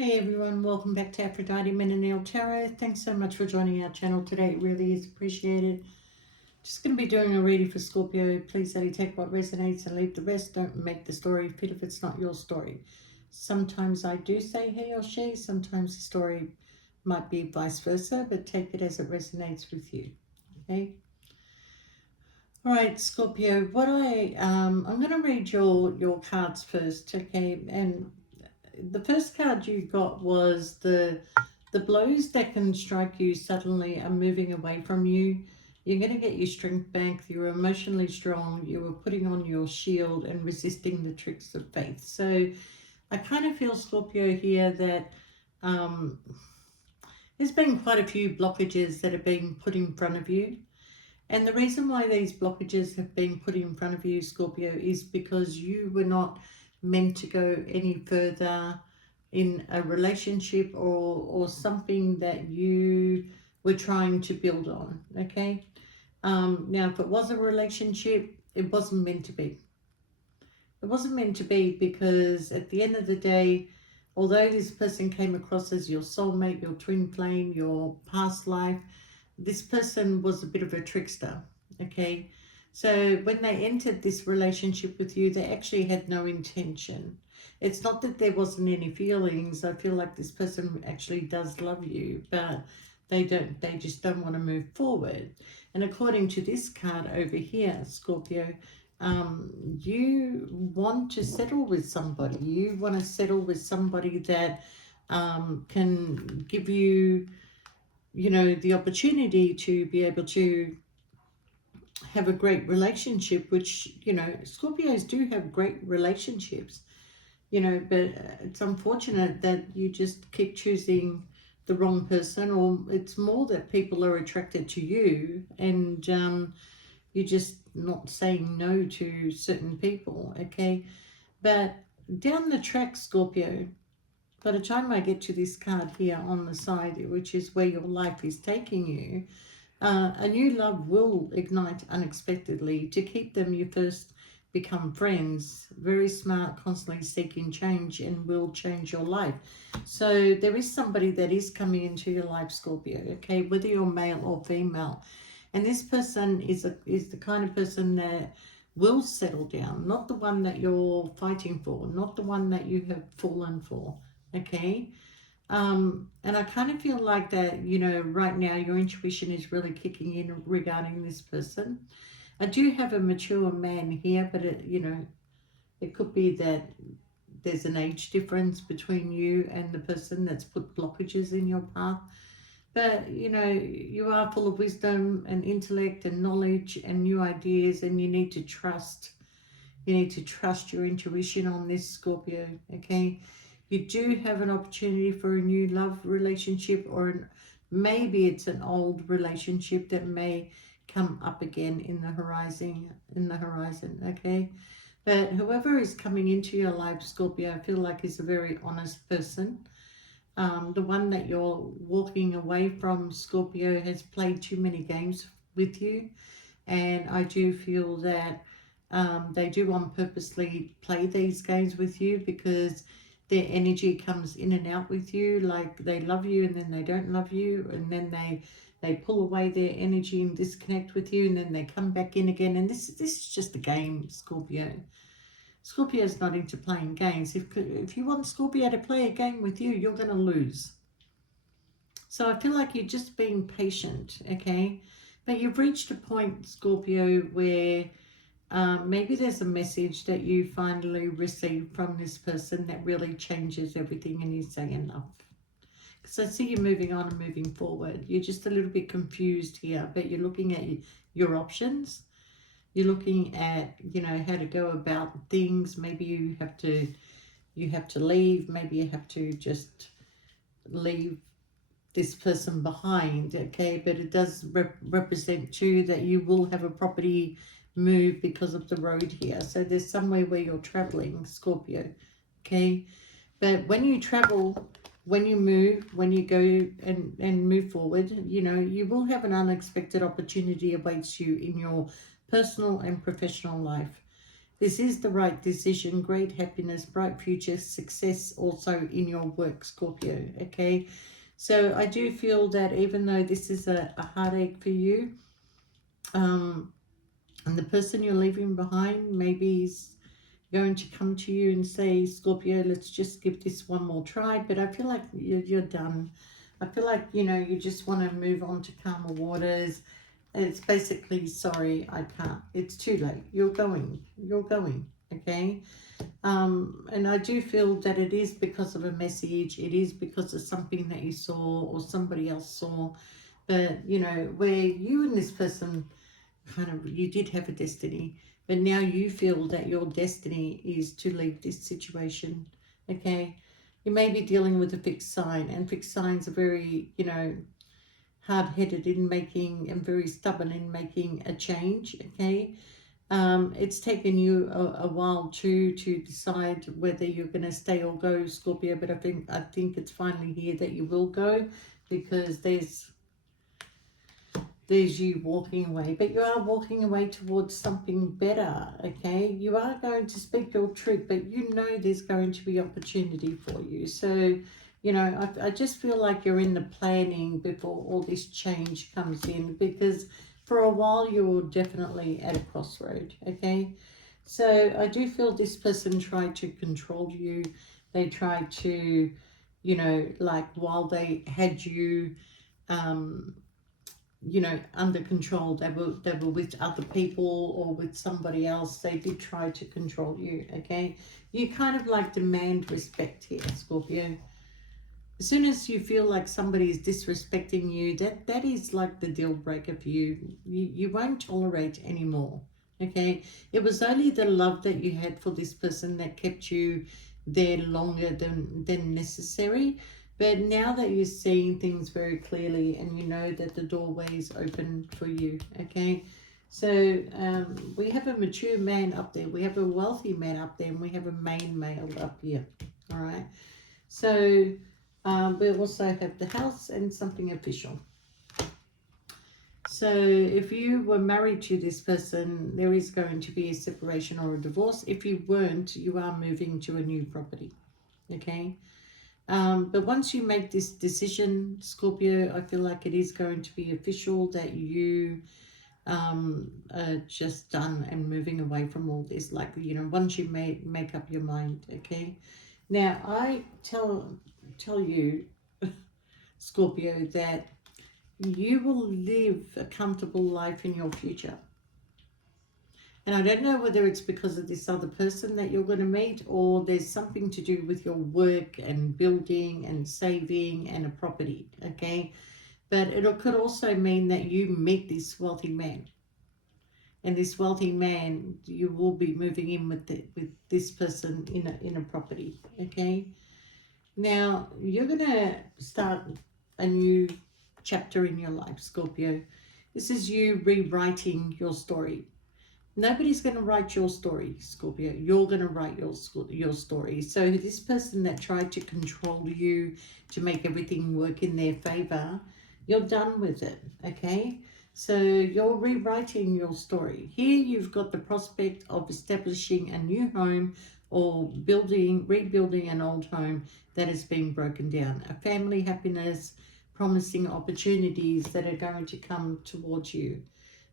Hey everyone, welcome back to Aphrodite Men and Neil Tarot. Thanks so much for joining our channel today. It really is appreciated. Just going to be doing a reading for Scorpio. Please only take what resonates and leave the rest. Don't make the story fit if it's not your story. Sometimes I do say he or she. Sometimes the story might be vice versa, but take it as it resonates with you. Okay. All right, Scorpio. I'm going to read your cards first. Okay, and the first card you got was the blows that can strike you suddenly are moving away from you. You're going to get your strength back. You're emotionally strong. You were putting on your shield and resisting the tricks of faith. So I kind of feel, Scorpio, here that um, there's been quite a few blockages that are being put in front of you. And the reason why these blockages have been put in front of you, Scorpio, is because you were not meant to go any further in a relationship or something that you were trying to build on, okay? Now, if it was a relationship, it wasn't meant to be. It wasn't meant to be because at the end of the day, although this person came across as your soulmate, your twin flame, your past life, this person was a bit of a trickster, okay? So when they entered this relationship with you, they actually had no intention. It's not that there wasn't any feelings. I feel like this person actually does love you, but they just don't want to move forward. And according to this card over here, Scorpio, you want to settle with somebody. You want to settle with somebody that can give you, you know, the opportunity to be able to have a great relationship, which, you know, Scorpios do have great relationships, you know, but it's unfortunate that you just keep choosing the wrong person, or it's more that people are attracted to you and you're just not saying no to certain people, okay? But down the track, Scorpio, by the time I get to this card here on the side, which is where your life is taking you, a new love will ignite unexpectedly. To keep them, you first become friends. Very smart, constantly seeking change, and will change your life. So there is somebody that is coming into your life, Scorpio, okay, whether you're male or female. And this person is the kind of person that will settle down, not the one that you're fighting for, not the one that you have fallen for, okay? And I kind of feel like that, you know, right now your intuition is really kicking in regarding this person. I do have a mature man here, but it, you know, it could be that there's an age difference between you and the person that's put blockages in your path. But, you know, you are full of wisdom and intellect and knowledge and new ideas, and you need to trust. You need to trust your intuition on this, Scorpio, okay? You do have an opportunity for a new love relationship, or maybe it's an old relationship that may come up again in the horizon, okay? But whoever is coming into your life, Scorpio, I feel like is a very honest person. The one that you're walking away from, Scorpio, has played too many games with you, and I do feel that they do on purposely play these games with you because their energy comes in and out with you. Like they love you and then they don't love you, and then they pull away their energy and disconnect with you, and then they come back in again. And this is just a game, Scorpio. Scorpio's not into playing games. If you want Scorpio to play a game with you, you're going to lose. So I feel like you're just being patient, okay? But you've reached a point, Scorpio, where maybe there's a message that you finally receive from this person that really changes everything, and you say enough. Because I see you moving on and moving forward. You're just a little bit confused here, but you're looking at your options. You're looking at, you know, how to go about things. Maybe you have to leave. Maybe you have to just leave this person behind, okay? But it does represent too that you will have a property move because of the road here. So there's somewhere where you're traveling, Scorpio, okay? But when you travel, when you move, when you go and move forward, you know, you will have an unexpected opportunity awaits you in your personal and professional life. This is the right decision, great happiness, bright future, success also in your work, Scorpio, okay? So I do feel that even though this is a heartache for you, and the person you're leaving behind maybe is going to come to you and say, Scorpio, let's just give this one more try. But I feel like you're done. I feel like, you just want to move on to calmer waters. And it's basically, sorry, I can't. It's too late. You're going. You're going. Okay? And I do feel that it is because of a message. It is because of something that you saw or somebody else saw. But, where you and this person kind of, you did have a destiny, but now you feel that your destiny is to leave this situation. Okay, you may be dealing with a fixed sign, and fixed signs are very, hard-headed in making and very stubborn in making a change. Okay, it's taken you a while to decide whether you're going to stay or go, Scorpio, but I think it's finally here that you will go, because there's you walking away, but you are walking away towards something better. Okay, you are going to speak your truth, but there's going to be opportunity for you. So I just feel like you're in the planning before all this change comes in, because for a while you're definitely at a crossroad. Okay, so I do feel this person tried to control you. They tried to, like, while they had you under control, they were with other people or with somebody else. They did try to control you. Okay, you kind of like demand respect here, Scorpio. As soon as you feel like somebody is disrespecting you, that is like the deal breaker for you. You won't tolerate anymore. Okay, it was only the love that you had for this person that kept you there longer than necessary. But now that you're seeing things very clearly and you know that the doorway is open for you, okay? So we have a mature man up there, we have a wealthy man up there, and we have a main male up here, all right? So we also have the house and something official. So if you were married to this person, there is going to be a separation or a divorce. If you weren't, you are moving to a new property, okay? But once you make this decision, Scorpio, I feel like it is going to be official that you are just done and moving away from all this. Like, once you make up your mind, okay? Now, I tell you, Scorpio, that you will live a comfortable life in your future. And I don't know whether it's because of this other person that you're going to meet, or there's something to do with your work and building and saving and a property, okay? But it could also mean that you meet this wealthy man. And this wealthy man, you will be moving in with this person in a property, okay? Now, you're going to start a new chapter in your life, Scorpio. This is you rewriting your story. Nobody's going to write your story, Scorpio. You're going to write your story. So this person that tried to control you to make everything work in their favor, you're done with it, okay? So you're rewriting your story. Here you've got the prospect of establishing a new home or rebuilding an old home that has been broken down. A family happiness, promising opportunities that are going to come towards you,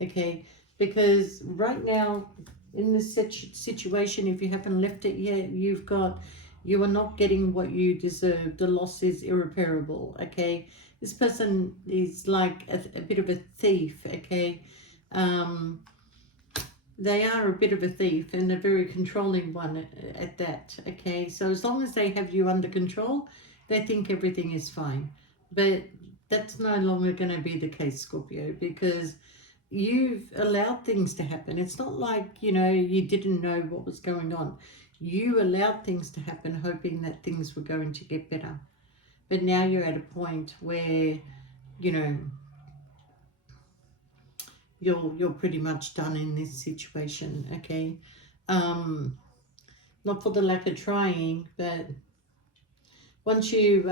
okay? Because right now, in this situation, if you haven't left it yet, you are not getting what you deserve. The loss is irreparable, okay? This person is like a bit of a thief, okay? They are a bit of a thief, and a very controlling one at that, okay? So as long as they have you under control, they think everything is fine. But that's no longer going to be the case, Scorpio, because you've allowed things to happen. It's not like, you didn't know what was going on. You allowed things to happen hoping that things were going to get better. But now you're at a point where, you're pretty much done in this situation, okay? Not for the lack of trying, but once you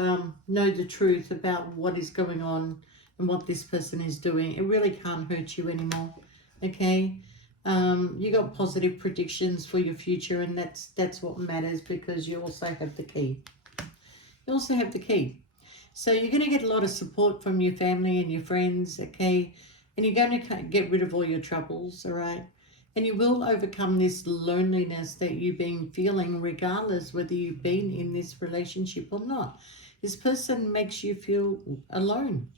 know the truth about what is going on and what this person is doing, it really can't hurt you anymore, okay? You got positive predictions for your future, and that's what matters, because you also have the key. You also have the key. So you're going to get a lot of support from your family and your friends, okay? And you're going to get rid of all your troubles, all right? And you will overcome this loneliness that you've been feeling, regardless whether you've been in this relationship or not. This person makes you feel alone,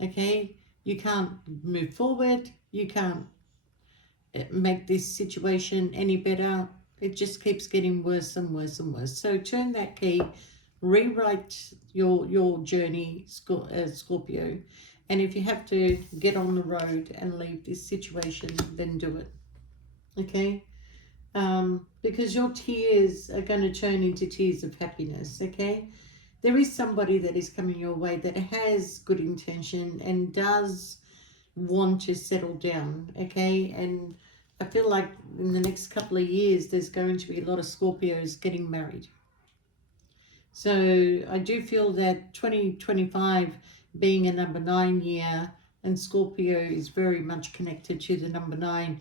okay? You can't move forward. You can't make this situation any better. It just keeps getting worse and worse and worse. So turn that key, rewrite your journey, Scorpio. And if you have to get on the road and leave this situation, then do it. Okay? Because your tears are going to turn into tears of happiness. Okay? There is somebody that is coming your way that has good intention and does want to settle down, okay? And I feel like in the next couple of years, there's going to be a lot of Scorpios getting married. So I do feel that 2025 being a number 9 year, and Scorpio is very much connected to the number 9.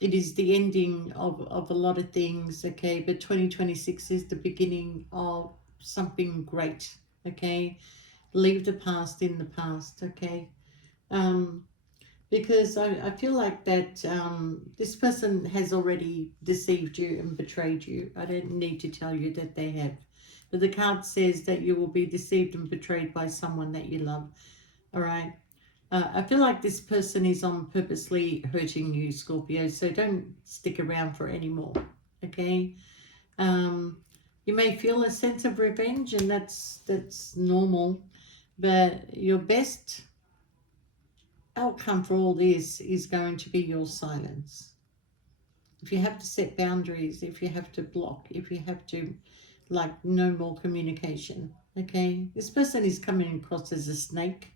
It is the ending of a lot of things, okay? But 2026 is the beginning of something great, okay? Leave the past in the past, okay? Um, because I feel like that this person has already deceived you and betrayed you. I don't need to tell you that they have. But the card says that you will be deceived and betrayed by someone that you love. All right. I feel like this person is on purposely hurting you, Scorpio. So don't stick around for any more. Okay. Um, you may feel a sense of revenge, and that's normal. But your best outcome for all this is going to be your silence. If you have to set boundaries, if you have to block, if you have to, like, no more communication, okay? This person is coming across as a snake.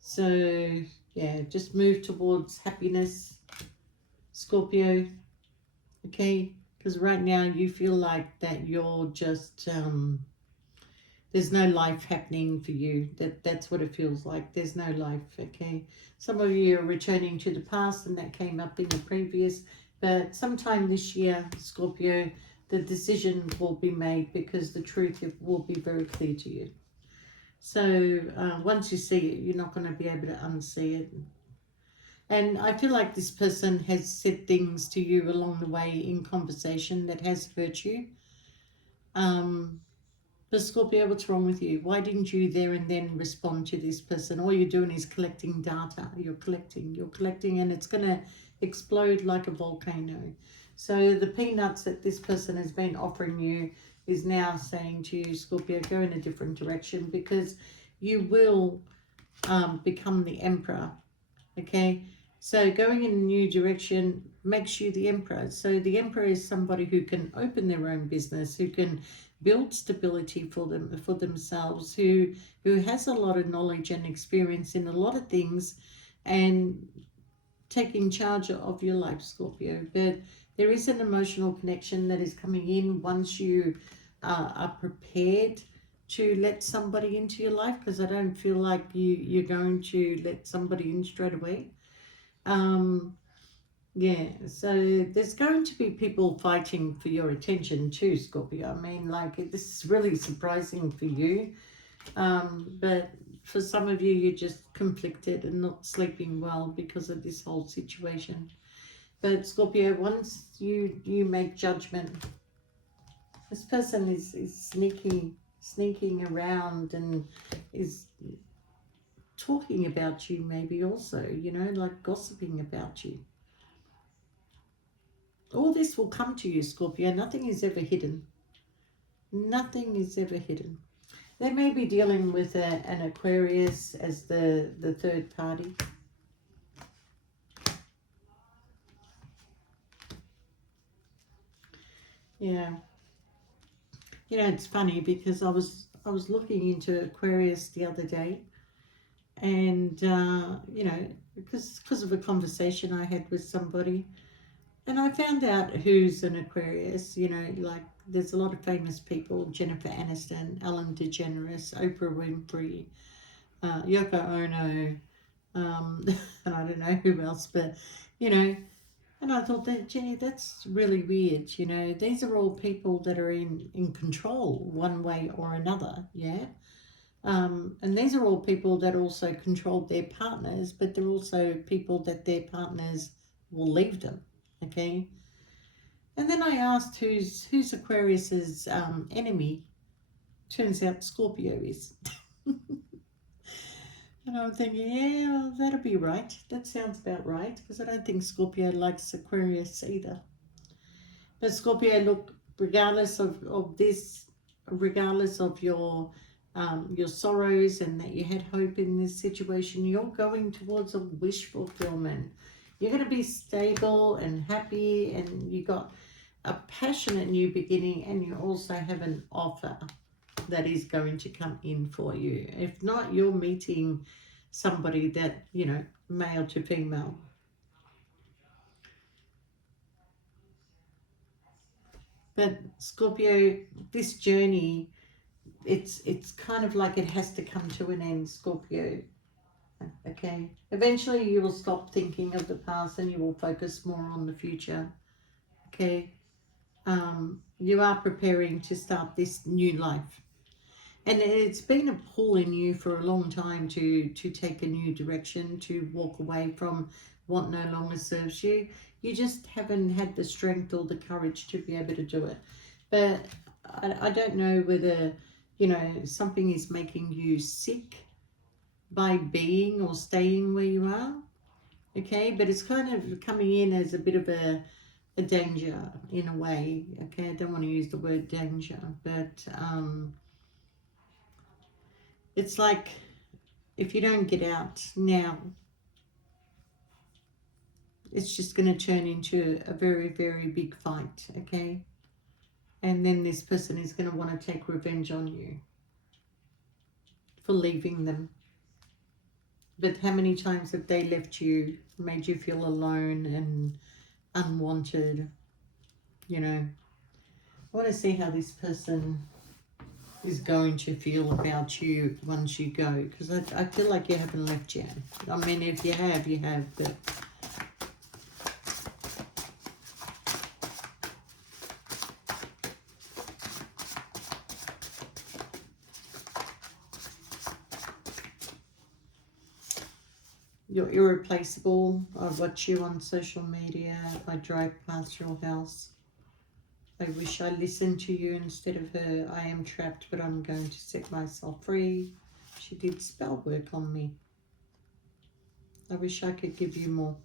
So, yeah, just move towards happiness, Scorpio, okay? Because right now you feel like that you're just, there's no life happening for you. That's what it feels like. There's no life, okay? Some of you are returning to the past, and that came up in the previous. But sometime this year, Scorpio, the decision will be made, because the truth will be very clear to you. So once you see it, you're not going to be able to unsee it. And I feel like this person has said things to you along the way in conversation that has hurt you. But Scorpio, what's wrong with you? Why didn't you there and then respond to this person? All you're doing is collecting data. You're collecting, and it's going to explode like a volcano. So the peanuts that this person has been offering you is now saying to you, Scorpio, go in a different direction, because you will become the emperor, okay? So going in a new direction makes you the emperor. So the emperor is somebody who can open their own business, who can build stability for themselves, who has a lot of knowledge and experience in a lot of things, and taking charge of your life, Scorpio. But there is an emotional connection that is coming in once you are prepared to let somebody into your life, because I don't feel like you're going to let somebody in straight away. Yeah, so there's going to be people fighting for your attention too, Scorpio. I mean, like, this is really surprising for you. But for some of you, you're just conflicted and not sleeping well because of this whole situation. But Scorpio, once you make judgment, this person is sneaking around and is talking about you, maybe also, like gossiping about you. All this will come to you, Scorpio. Nothing is ever hidden. Nothing is ever hidden. They may be dealing with an Aquarius as the third party. Yeah. It's funny, because I was looking into Aquarius the other day, and because of a conversation I had with somebody, and I found out who's an Aquarius. Like, there's a lot of famous people: Jennifer Aniston, Ellen DeGeneres, Oprah Winfrey, Yoko Ono, and I don't know who else, but, you know, and I thought that, gee, that's really weird. You know, these are all people that are in control one way or another, yeah? And these are all people that also control their partners, but they're also people that their partners will leave them, okay? And then I asked who's Aquarius's enemy. Turns out Scorpio is. And I'm thinking, yeah, well, that'll be right. That sounds about right, because I don't think Scorpio likes Aquarius either. But Scorpio, look, regardless of this, regardless of your sorrows and that you had hope in this situation, you're going towards a wish fulfillment. You're going to be stable and happy, and you got a passionate new beginning, and you also have an offer that is going to come in for you. If not, you're meeting somebody that, you know, male to female. But Scorpio, this journey, it's kind of like it has to come to an end, Scorpio. Okay. Eventually you will stop thinking of the past and you will focus more on the future. Okay. You are preparing to start this new life. And it's been a pull in you for a long time to take a new direction, to walk away from what no longer serves you. You just haven't had the strength or the courage to be able to do it. But I don't know whether, you know, something is making you sick by being or staying where you are. Okay, but it's kind of coming in as a bit of a danger in a way. Okay, I don't want to use the word danger, but it's like if you don't get out now, it's just going to turn into a very, very big fight, okay? And then this person is going to want to take revenge on you for leaving them. But how many times have they left you, made you feel alone and unwanted? You know, I want to see how this person is going to feel about you once you go, because I feel like you haven't left yet. I mean, if you have, you have, but you're irreplaceable. I watch you on social media. I drive past your house. I wish I listened to you instead of her. I am trapped, but I'm going to set myself free. She did spell work on me. I wish I could give you more.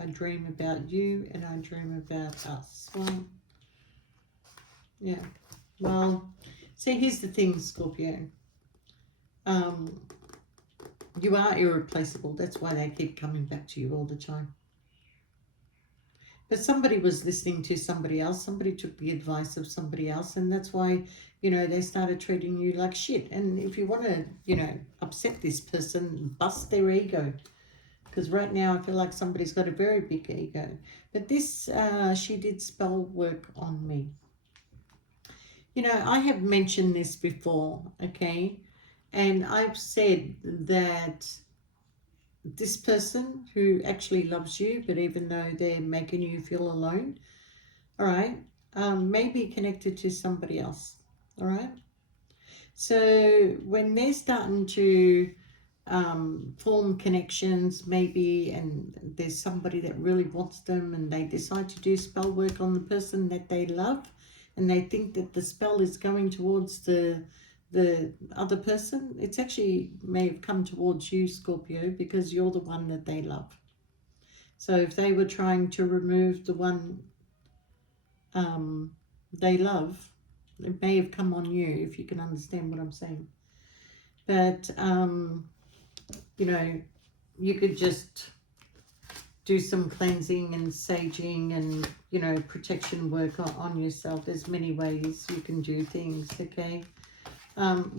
I dream about you and I dream about us. Well, yeah. Well, see, here's the thing, Scorpio. You are irreplaceable. That's why they keep coming back to you all the time. But somebody was listening to somebody else. Somebody took the advice of somebody else. And that's why, you know, they started treating you like shit. And if you want to, you know, upset this person, bust their ego. Because right now I feel like somebody's got a very big ego. But this, she did spell work on me. You know, I have mentioned this before, okay? And I've said that this person who actually loves you, but even though they're making you feel alone, all right, may be connected to somebody else, all right? So when they're starting to form connections maybe, and there's somebody that really wants them and they decide to do spell work on the person that they love, and they think that the spell is going towards the other person, it's actually may have come towards you, Scorpio, because you're the one that they love. So if they were trying to remove the one they love, it may have come on you, if you can understand what I'm saying. But you know, you could just do some cleansing and saging and, you know, protection work on yourself. There's many ways you can do things, okay?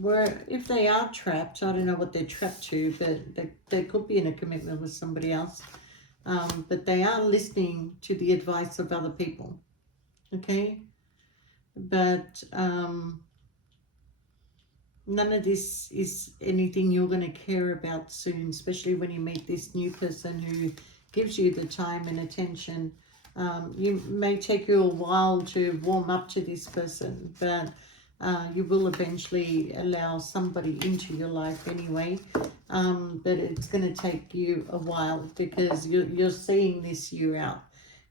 Where if they are trapped, I don't know what they're trapped to, but they could be in a commitment with somebody else. But they are listening to the advice of other people, okay? But None of this is anything you're going to care about soon, especially when you meet this new person who gives you the time and attention. You may take you a while to warm up to this person, but you will eventually allow somebody into your life anyway. But it's going to take you a while because you're seeing this year out.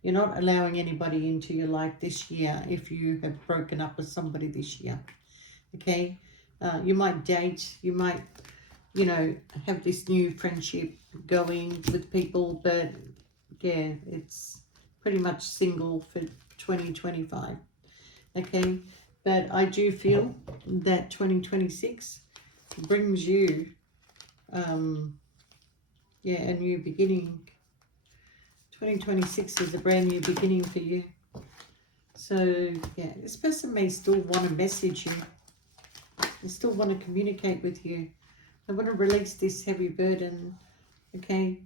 You're not allowing anybody into your life this year if you have broken up with somebody this year. Okay? You might date, you might, you know, have this new friendship going with people, but yeah, it's pretty much single for 2025. Okay? But I do feel that 2026 brings you, yeah, a new beginning. 2026 is a brand new beginning for you. So, yeah, this person may still want to message you. They still want to communicate with you. They want to release this heavy burden, okay?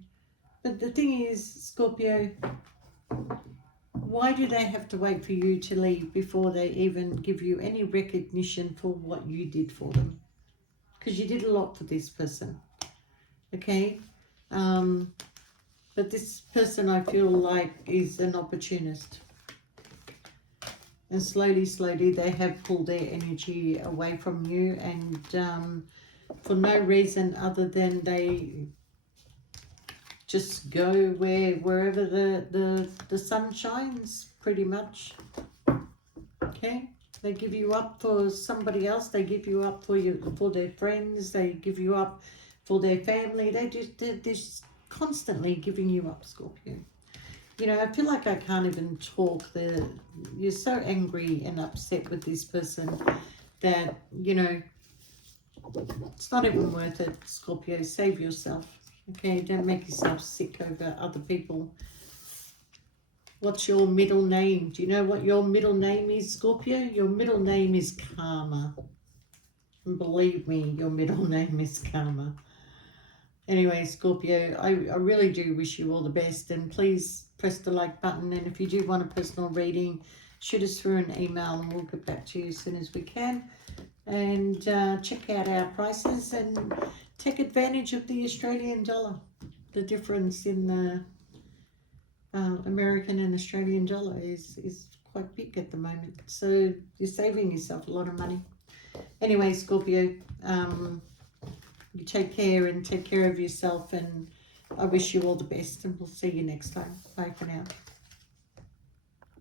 But the thing is, Scorpio, why do they have to wait for you to leave before they even give you any recognition for what you did for them? Because you did a lot for this person, okay? But this person, I feel like, is an opportunist. And slowly, slowly, they have pulled their energy away from you, and for no reason other than they just go wherever the sun shines, pretty much. Okay, they give you up for somebody else. They give you up for their friends. They give you up for their family. They're just constantly giving you up, Scorpio. You know, I feel like I can't even talk. You're so angry and upset with this person that, you know, it's not even worth it, Scorpio. Save yourself, okay? Don't make yourself sick over other people. What's your middle name? Do you know what your middle name is, Scorpio? Your middle name is Karma. And believe me, your middle name is Karma. Anyway, Scorpio, I really do wish you all the best, and please press the like button, and if you do want a personal reading, shoot us through an email and we'll get back to you as soon as we can. And check out our prices and take advantage of the Australian dollar. The difference in the American and Australian dollar is quite big at the moment, so you're saving yourself a lot of money. Anyway, Scorpio, you take care and take care of yourself, and I wish you all the best, and we'll see you next time. Bye for now.